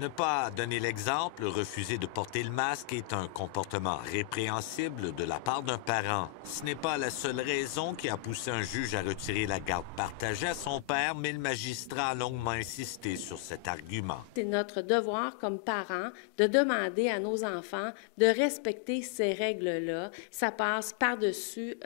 Ne pas donner l'exemple, refuser de porter le masque est un comportement répréhensible de la part d'un parent. Ce n'est pas la seule raison qui a poussé un juge à retirer la garde partagée à son père, mais le magistrat a longuement insisté sur cet argument. C'est notre devoir comme parents de demander à nos enfants de respecter ces règles-là. Ça passe par-dessus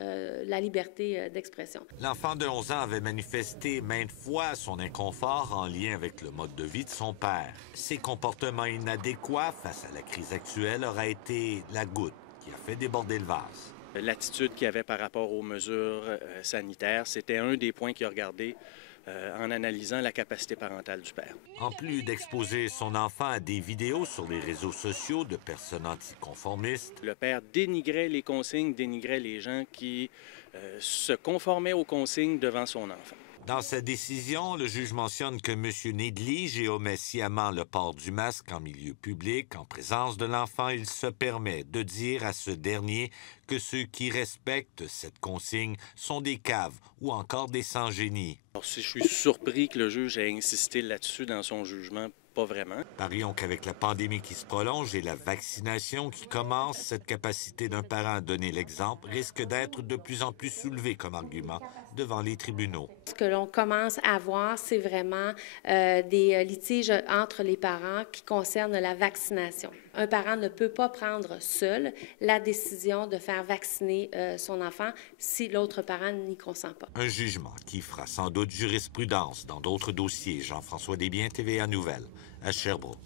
la liberté d'expression. L'enfant de 11 ans avait manifesté maintes fois son inconfort en lien avec le mode de vie de son père. Ses comportements inadéquats face à la crise actuelle auraient été la goutte qui a fait déborder le vase. L'attitude qu'il y avait par rapport aux mesures sanitaires, c'était un des points qu'il a regardé en analysant la capacité parentale du père. En plus d'exposer son enfant à des vidéos sur les réseaux sociaux de personnes anticonformistes, le père dénigrait les consignes, dénigrait les gens qui se conformaient aux consignes devant son enfant. dans sa décision, le juge mentionne que M. néglige et omet sciemment le port du masque en milieu public. En présence de l'enfant, il se permet de dire à ce dernier que ceux qui respectent cette consigne sont des caves ou encore des sans-génie. Alors, si je suis surpris que le juge ait insisté là-dessus dans son jugement, pas vraiment. Parions qu'avec la pandémie qui se prolonge et la vaccination qui commence, cette capacité d'un parent à donner l'exemple risque d'être de plus en plus soulevée comme argument devant les tribunaux. Ce que l'on commence à voir, c'est vraiment des litiges entre les parents qui concernent la vaccination. Un parent ne peut pas prendre seul la décision de faire vacciner son enfant si l'autre parent n'y consent pas. Un jugement qui fera sans doute jurisprudence dans d'autres dossiers. Jean-François Desbiens, TVA Nouvelles, à Sherbrooke.